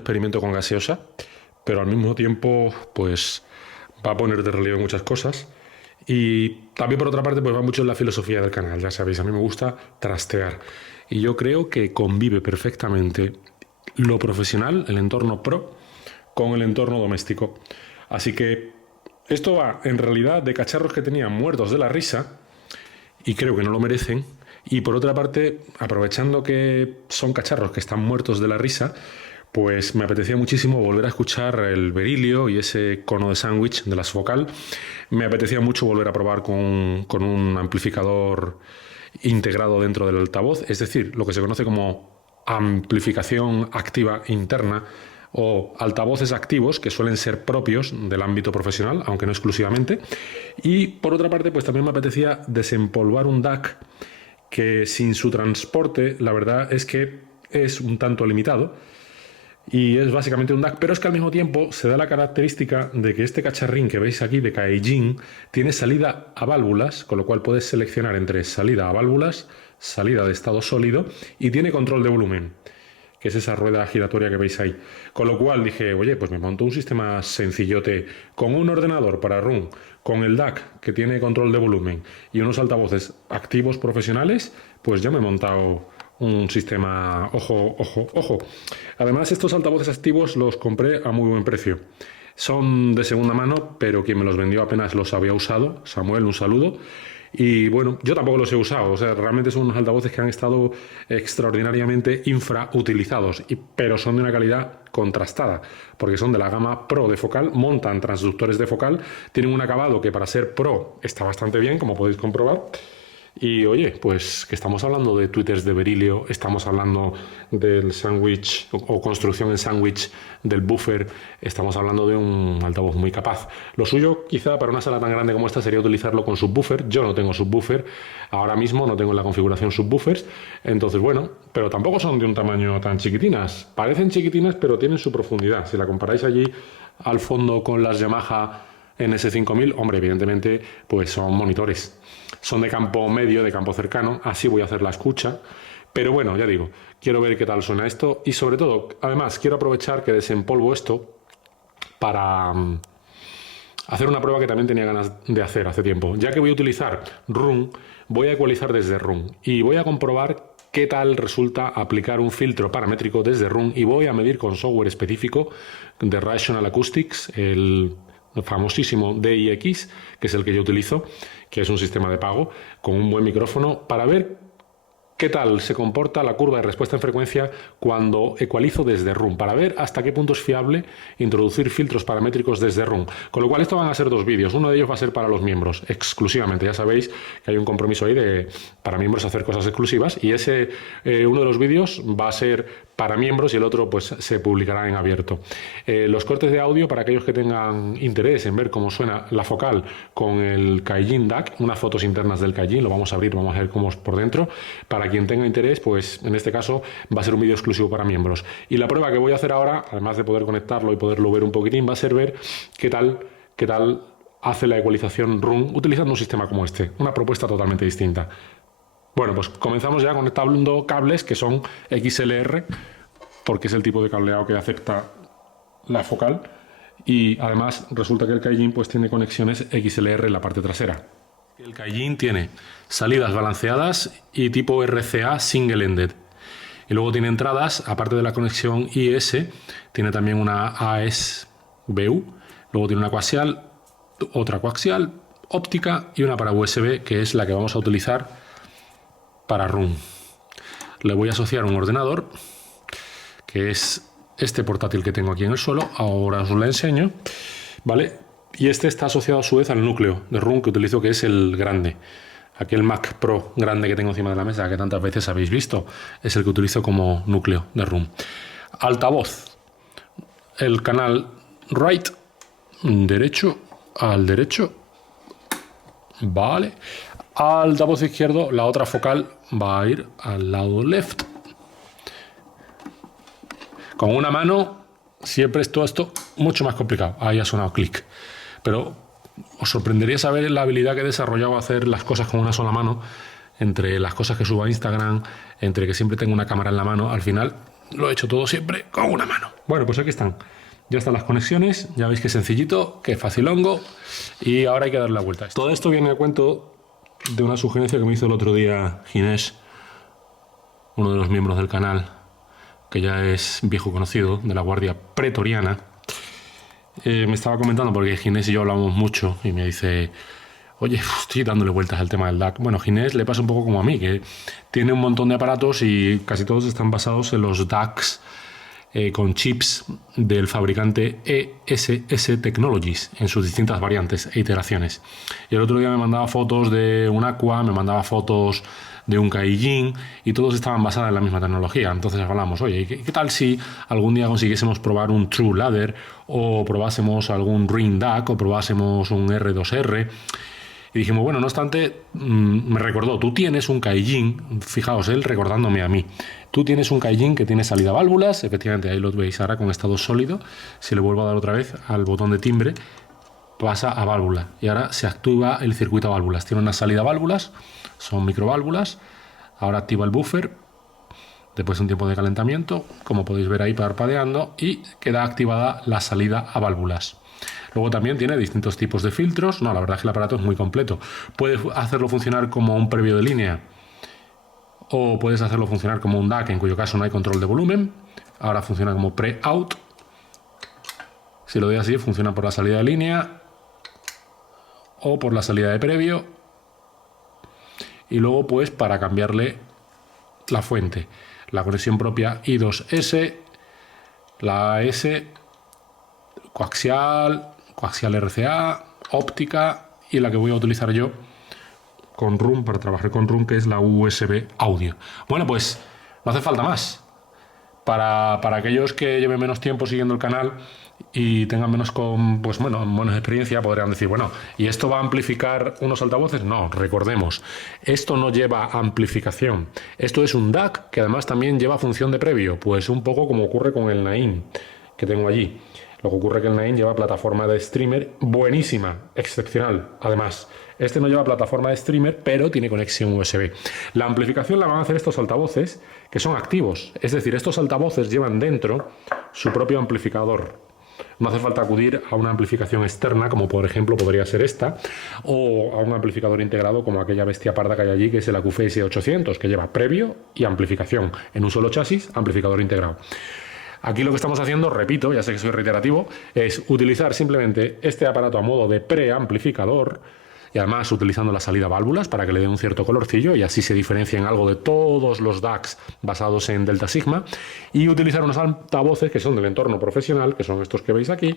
experimento con gaseosa, pero al mismo tiempo pues va a poner de relieve muchas cosas. Y también por otra parte pues va mucho en la filosofía del canal, ya sabéis, a mí me gusta trastear. Y yo creo que convive perfectamente lo profesional, el entorno pro, con el entorno doméstico. Así que esto va en realidad de cacharros que tenían muertos de la risa, y creo que no lo merecen. Y por otra parte, aprovechando que son cacharros que están muertos de la risa, pues me apetecía muchísimo volver a escuchar el berilio y ese cono de sándwich de las Focal. Me apetecía mucho volver a probar con un amplificador integrado dentro del altavoz, es decir, lo que se conoce como amplificación activa interna o altavoces activos, que suelen ser propios del ámbito profesional, aunque no exclusivamente. Y por otra parte, pues también me apetecía desempolvar un DAC que sin su transporte, la verdad es que es un tanto limitado. Y es básicamente un DAC, pero es que al mismo tiempo se da la característica de que este cacharrín que veis aquí de Caijing tiene salida a válvulas, con lo cual puedes seleccionar entre salida a válvulas, salida de estado sólido, y tiene control de volumen, que es esa rueda giratoria que veis ahí. Con lo cual dije, oye, pues me monto un sistema sencillote con un ordenador para Room, con el DAC que tiene control de volumen y unos altavoces activos profesionales, pues ya me he montado un sistema, ojo. Además, estos altavoces activos los compré a muy buen precio. Son de segunda mano, pero quien me los vendió apenas los había usado. Samuel, un saludo. Y bueno, yo tampoco los he usado. O sea, realmente son unos altavoces que han estado extraordinariamente infrautilizados, pero son de una calidad contrastada, porque son de la gama Pro de Focal, montan transductores de Focal, tienen un acabado que para ser Pro está bastante bien, como podéis comprobar. Y oye, pues que estamos hablando de tweeters de berilio, estamos hablando del sándwich o construcción en sándwich del buffer, estamos hablando de un altavoz muy capaz. Lo suyo, quizá para una sala tan grande como esta, sería utilizarlo con subwoofer. Yo no tengo subwoofer, ahora mismo no tengo en la configuración subwoofers, entonces bueno, pero tampoco son de un tamaño tan chiquitinas. Parecen chiquitinas, pero tienen su profundidad. Si la comparáis allí al fondo con las Yamaha NS5000, hombre, evidentemente, pues son monitores. Son de campo medio, de campo cercano, así voy a hacer la escucha. Pero bueno, ya digo, quiero ver qué tal suena esto y sobre todo, además, quiero aprovechar que desempolvo esto para hacer una prueba que también tenía ganas de hacer hace tiempo. Ya que voy a utilizar Room, voy a ecualizar desde Room y voy a comprobar qué tal resulta aplicar un filtro paramétrico desde Room y voy a medir con software específico de Rational Acoustics, el famosísimo DIX, que es el que yo utilizo, que es un sistema de pago con un buen micrófono, para ver qué tal se comporta la curva de respuesta en frecuencia cuando ecualizo desde Room, para ver hasta qué punto es fiable introducir filtros paramétricos desde Room. Con lo cual esto van a ser dos vídeos, uno de ellos va a ser para los miembros exclusivamente, ya sabéis que hay un compromiso ahí de para miembros hacer cosas exclusivas, y ese uno de los vídeos va a ser para miembros y el otro pues se publicará en abierto. Los cortes de audio, para aquellos que tengan interés en ver cómo suena la Focal con el Caijing DAC, unas fotos internas del Caijing, lo vamos a abrir, vamos a ver cómo es por dentro. Para quien tenga interés, pues en este caso va a ser un vídeo exclusivo para miembros. Y la prueba que voy a hacer ahora, además de poder conectarlo y poderlo ver un poquitín, va a ser ver qué tal hace la ecualización Room utilizando un sistema como este, una propuesta totalmente distinta. Bueno, pues comenzamos ya conectando cables que son XLR, porque es el tipo de cableado que acepta la Focal, y además resulta que el Caijing pues tiene conexiones XLR en la parte trasera. El Caijing tiene salidas balanceadas y tipo RCA single-ended, y luego tiene entradas, aparte de la conexión IS, tiene también una AS-BU, luego tiene una coaxial, otra coaxial, óptica y una para USB, que es la que vamos a utilizar para Room. Le voy a asociar un ordenador, que es este portátil que tengo aquí en el suelo, ahora os lo enseño, ¿vale? Y este está asociado a su vez al núcleo de Room que utilizo, que es el grande. Aquel Mac Pro grande que tengo encima de la mesa, que tantas veces habéis visto, es el que utilizo como núcleo de Room. Altavoz, el canal right, derecho, al derecho, vale. Altavoz izquierdo, la otra Focal va a ir al lado left. Con una mano siempre es todo esto mucho más complicado. Ahí ha sonado clic. Pero os sorprendería saber la habilidad que he desarrollado a hacer las cosas con una sola mano, entre las cosas que subo a Instagram, entre que siempre tengo una cámara en la mano. Al final lo he hecho todo siempre con una mano. Bueno, pues aquí están. Ya están las conexiones, ya veis que sencillito, que facilongo, y ahora hay que darle la vuelta. Todo esto viene a cuento de una sugerencia que me hizo el otro día Ginés, uno de los miembros del canal, que ya es viejo conocido, de la Guardia Pretoriana. Me estaba comentando, porque Ginés y yo hablamos mucho, y me dice: oye, estoy dándole vueltas al tema del DAC. Bueno, Ginés le pasa un poco como a mí, que tiene un montón de aparatos y casi todos están basados en los DACs con chips del fabricante ESS Technologies en sus distintas variantes e iteraciones. Y el otro día me mandaba fotos de un Aqua, me mandaba fotos de un Kaijin, y todos estaban basados en la misma tecnología. Entonces hablamos: oye, ¿qué tal si algún día consiguiésemos probar un True Ladder, o probásemos algún Ring DAC, o probásemos un R2R? Y dijimos, bueno, no obstante, me recordó: tú tienes un Kaijin, fijaos, él recordándome a mí, tú tienes un Kaijin que tiene salida válvulas, efectivamente, ahí lo veis ahora con estado sólido. Si le vuelvo a dar otra vez al botón de timbre, pasa a válvula, y ahora se activa el circuito a válvulas. Tiene una salida válvulas, son microválvulas. Ahora activa el buffer, después de un tiempo de calentamiento, como podéis ver ahí parpadeando, y queda activada la salida a válvulas. Luego también tiene distintos tipos de filtros. No, la verdad es que el aparato es muy completo. Puedes hacerlo funcionar como un previo de línea, o puedes hacerlo funcionar como un DAC, en cuyo caso no hay control de volumen. Ahora funciona como pre-out. Si lo doy así, funciona por la salida de línea o por la salida de previo. Y luego, pues, para cambiarle la fuente, la conexión propia I2S, la AS, coaxial RCA, óptica, y la que voy a utilizar yo con Room, para trabajar con Room, que es la USB audio. Bueno, pues no hace falta más. Para aquellos que lleven menos tiempo siguiendo el canal y tengan menos menos experiencia, podrían decir: bueno, ¿y esto va a amplificar unos altavoces? No, recordemos, esto no lleva amplificación. Esto es un DAC que además también lleva función de previo, pues un poco como ocurre con el Nain que tengo allí. Lo que ocurre es que el Nain lleva plataforma de streamer buenísima, excepcional. Además, este no lleva plataforma de streamer, pero tiene conexión USB. La amplificación la van a hacer estos altavoces, que son activos. Es decir, estos altavoces llevan dentro su propio amplificador. No hace falta acudir a una amplificación externa, como por ejemplo podría ser esta, o a un amplificador integrado como aquella bestia parda que hay allí, que es el AQFS 800, que lleva previo y amplificación. En un solo chasis, amplificador integrado. Aquí lo que estamos haciendo, repito, ya sé que soy reiterativo, es utilizar simplemente este aparato a modo de preamplificador, y además utilizando la salida válvulas para que le dé un cierto colorcillo y así se diferencia en algo de todos los DACs basados en Delta Sigma, y utilizar unos altavoces que son del entorno profesional, que son estos que veis aquí.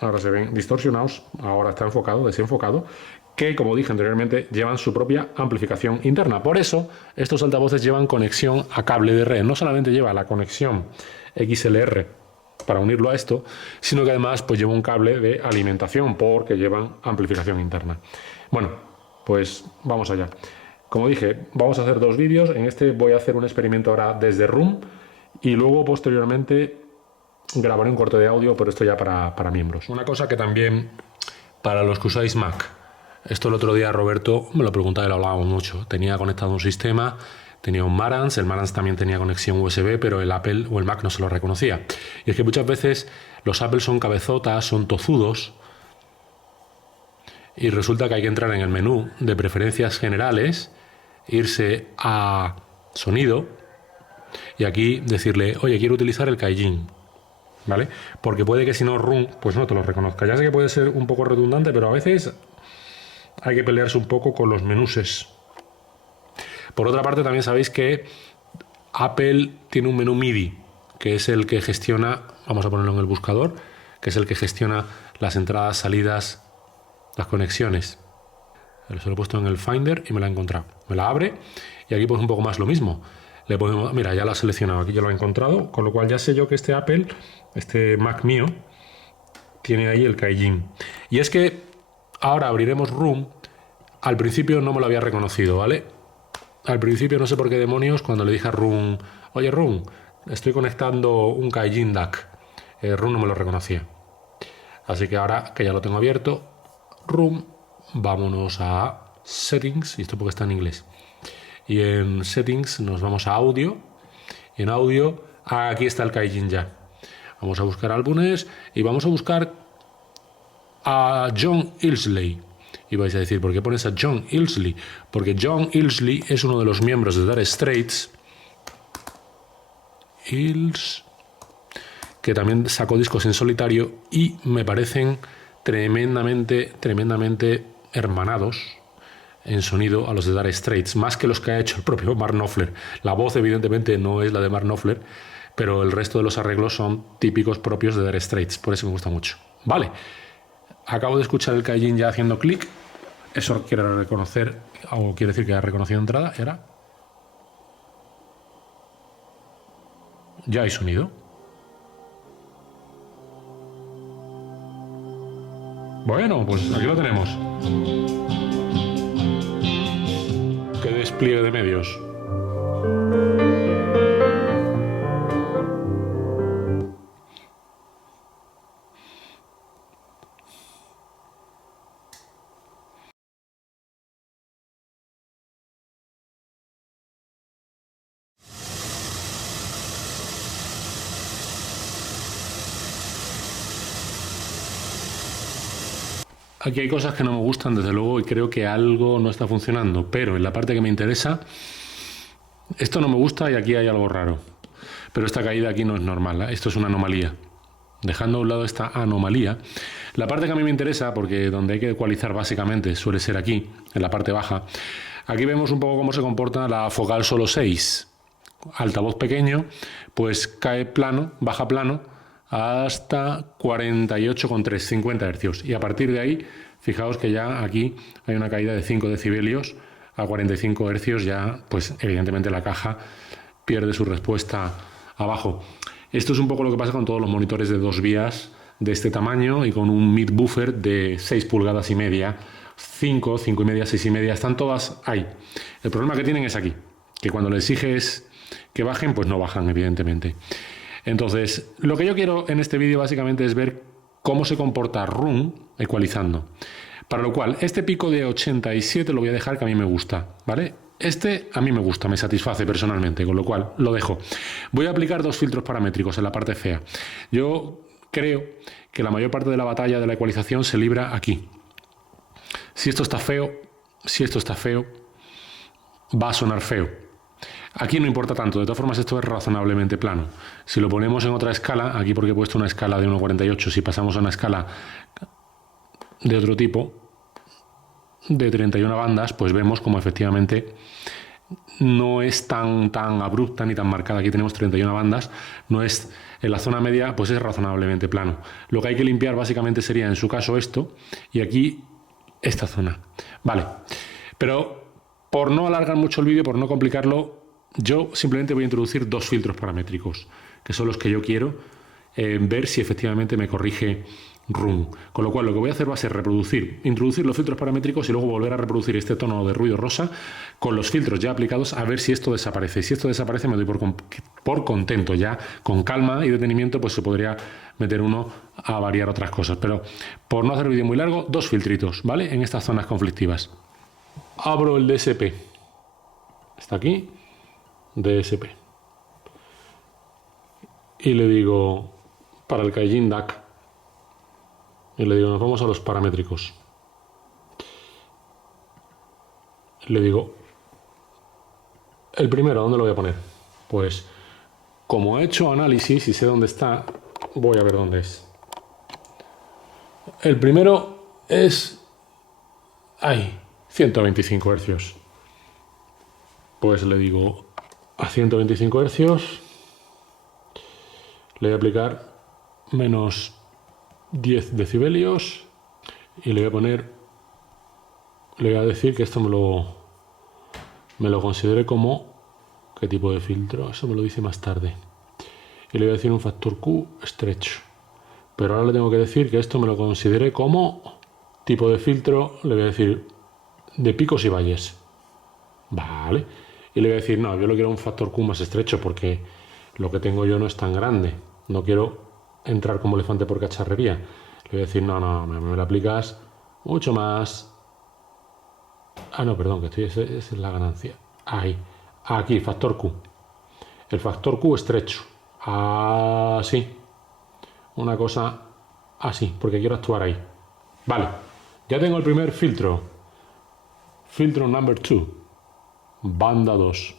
Ahora se ven distorsionados, ahora está enfocado, desenfocado, que, como dije anteriormente, llevan su propia amplificación interna. Por eso, estos altavoces llevan conexión a cable de red. No solamente lleva la conexión XLR para unirlo a esto, sino que además pues lleva un cable de alimentación, porque llevan amplificación interna. Bueno, pues vamos allá. Como dije, vamos a hacer dos vídeos. En este voy a hacer un experimento ahora desde Room, y luego posteriormente grabaré un corte de audio, pero esto ya para miembros. Una cosa que también, para los que usáis Mac, esto el otro día Roberto me lo preguntaba y lo hablábamos mucho. Tenía conectado un sistema, tenía un Marantz, el Marantz también tenía conexión USB, pero el Apple o el Mac no se lo reconocía. Y es que muchas veces los Apple son cabezotas, son tozudos, y resulta que hay que entrar en el menú de preferencias generales, irse a sonido, y aquí decirle: oye, quiero utilizar el Kaijin, ¿vale? Porque puede que si no Room pues no te lo reconozca. Ya sé que puede ser un poco redundante, pero a veces hay que pelearse un poco con los menuses. Por otra parte, también sabéis que Apple tiene un menú MIDI, que es el que gestiona, vamos a ponerlo en el buscador, que es el que gestiona las entradas, salidas, las conexiones. Se lo he puesto en el Finder y me la he encontrado. Me la abre y aquí pues un poco más lo mismo. Le podemos, mira, ya lo ha seleccionado, aquí ya lo ha encontrado, con lo cual ya sé yo que este Apple, este Mac mío, tiene ahí el Kaijin. Y es que ahora abriremos Room. Al principio no me lo había reconocido, ¿vale? Al principio no sé por qué demonios, cuando le dije a Room: oye Room, estoy conectando un Kaijin DAC, Room no me lo reconocía. Así que ahora que ya lo tengo abierto, Room, vámonos a Settings, y esto porque está en inglés. Y en Settings nos vamos a Audio, en audio, aquí está el Gaijin ya. Vamos a buscar álbumes y vamos a buscar a John Ilsley. Y vais a decir, ¿por qué pones a John Ilsley? Porque John Ilsley es uno de los miembros de Dire Straits, que también sacó discos en solitario y me parecen tremendamente hermanados en sonido a los de Dire Straits, más que los que ha hecho el propio Mark Knopfler. La voz evidentemente no es la de Mark Knopfler, pero el resto de los arreglos son típicos propios de Dire Straits, por eso me gusta mucho. Vale, acabo de escuchar el Gaijin ya haciendo clic, eso quiere reconocer, o quiere decir que ha reconocido entrada, ¿era? Ya hay sonido. Bueno, pues aquí lo tenemos. Qué despliegue de medios. Aquí hay cosas que no me gustan, desde luego, y creo que algo no está funcionando, pero en la parte que me interesa, esto no me gusta y aquí hay algo raro. Pero esta caída aquí no es normal, ¿eh? Esto es una anomalía. Dejando a un lado esta anomalía, la parte que a mí me interesa, porque donde hay que ecualizar básicamente suele ser aquí, en la parte baja, aquí vemos un poco cómo se comporta la focal solo 6. Altavoz pequeño, pues cae plano, baja plano, hasta 48,3, 50 Hz. Y a partir de ahí, fijaos que ya aquí hay una caída de 5 decibelios a 45 Hz, ya pues evidentemente la caja pierde su respuesta abajo. Esto es un poco lo que pasa con todos los monitores de 2 vías de este tamaño y con un mid buffer de 6 pulgadas y media, 5, 5 y media, 6 y media, están todas ahí. El problema que tienen es aquí, que cuando le exiges que bajen, pues no bajan, evidentemente. Entonces, lo que yo quiero en este vídeo básicamente es ver cómo se comporta Room ecualizando. Para lo cual, este pico de 87 lo voy a dejar, que a mí me gusta, ¿vale? Este a mí me gusta, me satisface personalmente, con lo cual lo dejo. Voy a aplicar 2 filtros paramétricos en la parte fea. Yo creo que la mayor parte de la batalla de la ecualización se libra aquí. Si esto está feo, va a sonar feo. Aquí no importa tanto, de todas formas esto es razonablemente plano. Si lo ponemos en otra escala, aquí porque he puesto una escala de 1,48, si pasamos a una escala de otro tipo, de 31 bandas, pues vemos como efectivamente no es tan abrupta ni tan marcada. Aquí tenemos 31 bandas, no es, en la zona media pues es razonablemente plano. Lo que hay que limpiar básicamente sería en su caso esto y aquí esta zona. Vale, pero por no alargar mucho el vídeo, por no complicarlo, yo simplemente voy a introducir 2 filtros paramétricos, que son los que yo quiero ver si efectivamente me corrige Room. Con lo cual lo que voy a hacer va a ser introducir los filtros paramétricos y luego volver a reproducir este tono de ruido rosa con los filtros ya aplicados a ver si esto desaparece. Si esto desaparece me doy por contento. Ya con calma y detenimiento pues se podría meter uno a variar otras cosas. Pero por no hacer el vídeo muy largo, 2 filtritos, ¿vale? En estas zonas conflictivas. Abro el DSP. Está aquí. DSP. Y le digo para el Gaijin DAC. Y le digo, nos vamos a los paramétricos. Le digo, el primero, ¿dónde lo voy a poner? Pues, como he hecho análisis y sé dónde está, voy a ver dónde es. El primero es ahí, 125 Hz. Pues le digo, a 125 Hz le voy a aplicar menos 10 decibelios y le voy a poner, le voy a decir que esto me lo considere como, ¿qué tipo de filtro? Eso me lo dice más tarde. Y le voy a decir un factor Q estrecho. Pero ahora le tengo que decir que esto me lo considere como tipo de filtro, le voy a decir de picos y valles. Vale. Y le voy a decir, no, yo lo quiero un factor Q más estrecho porque lo que tengo yo no es tan grande. No quiero entrar como elefante por cacharrería. Le voy a decir, no, me lo aplicas mucho más. Ah, no, perdón, que esa es la ganancia. Ahí, aquí, factor Q. el factor Q estrecho. Así. Una cosa así, porque quiero actuar ahí. Vale, ya tengo el primer filtro. Filtro number 2. Banda 2.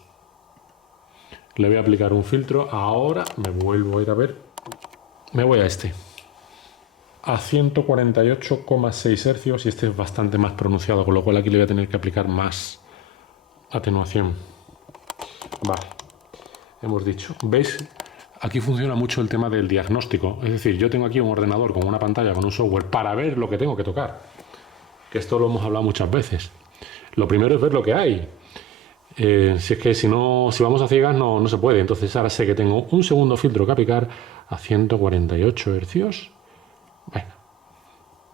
Le voy a aplicar un filtro. Ahora me vuelvo a ir a ver. Me voy a este. A 148,6 hercios y este es bastante más pronunciado, con lo cual aquí le voy a tener que aplicar más atenuación. Vale, hemos dicho. ¿Veis? Aquí funciona mucho el tema del diagnóstico. Es decir, yo tengo aquí un ordenador con una pantalla, con un software, para ver lo que tengo que tocar. Que esto lo hemos hablado muchas veces. Lo primero es ver lo que hay. Si es que si vamos a ciegas no se puede. Entonces ahora sé que tengo un segundo filtro que aplicar a 148 hercios. Venga,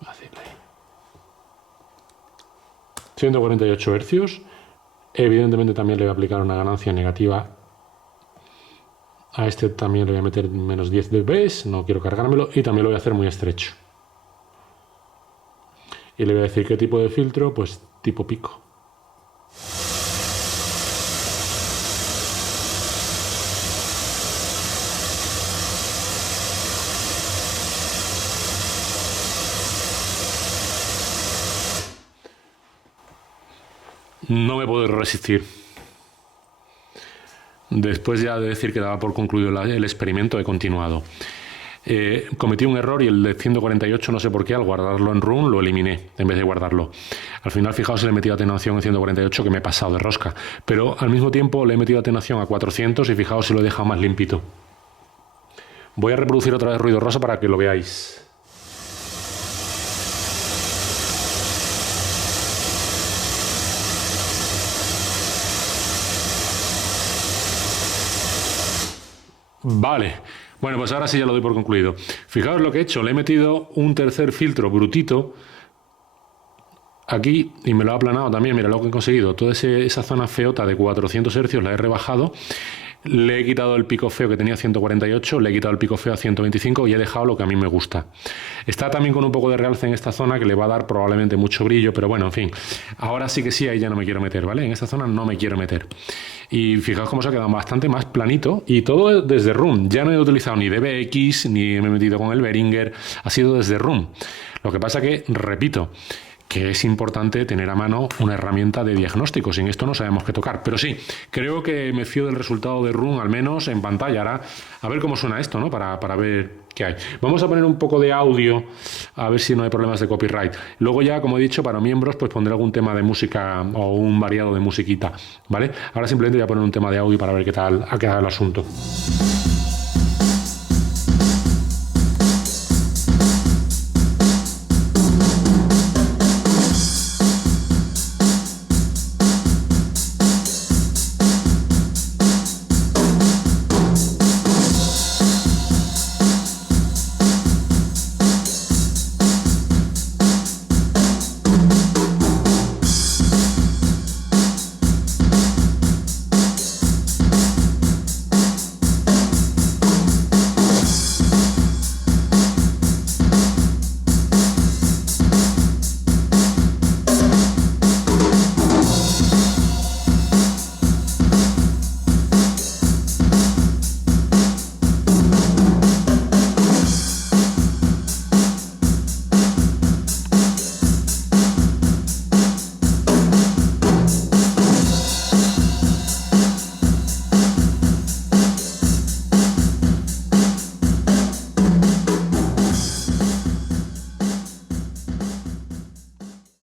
así. 148 hercios. Evidentemente también le voy a aplicar una ganancia negativa. A este también le voy a meter menos 10 dB, no quiero cargármelo, y también lo voy a hacer muy estrecho. Y le voy a decir qué tipo de filtro, pues tipo pico. No me puedo resistir. Después ya de decir que daba por concluido el experimento, he continuado. Cometí un error y el de 148 no sé por qué, al guardarlo en Room lo eliminé en vez de guardarlo. Al final, fijaos, le he metido atenuación en 148 que me he pasado de rosca. Pero al mismo tiempo le he metido atenuación a 400 y fijaos si lo he dejado más limpito. Voy a reproducir otra vez ruido rosa para que lo veáis. Vale, bueno, pues ahora sí ya lo doy por concluido. Fijaos lo que he hecho, le he metido un tercer filtro brutito aquí y me lo ha aplanado también. Mira lo que he conseguido, toda esa zona feota de 400 hercios la he rebajado. Le he quitado el pico feo que tenía 148, le he quitado el pico feo a 125 y he dejado lo que a mí me gusta. Está también con un poco de realce en esta zona que le va a dar probablemente mucho brillo, pero bueno, en fin. Ahora sí que sí, ahí ya no me quiero meter, ¿vale? En esta zona no me quiero meter. Y fijaos cómo se ha quedado bastante más planito y todo desde Room. Ya no he utilizado ni DBX, ni me he metido con el Behringer, ha sido desde Room. Lo que pasa que, repito, que es importante tener a mano una herramienta de diagnóstico. Sin esto no sabemos qué tocar. Pero sí, creo que me fío del resultado de Room, al menos en pantalla. Ahora, a ver cómo suena esto, ¿no? Para ver qué hay. Vamos a poner un poco de audio, a ver si no hay problemas de copyright. Luego ya, como he dicho, para miembros, pues pondré algún tema de música o un variado de musiquita, ¿vale? Ahora simplemente voy a poner un tema de audio para ver qué tal ha quedado el asunto.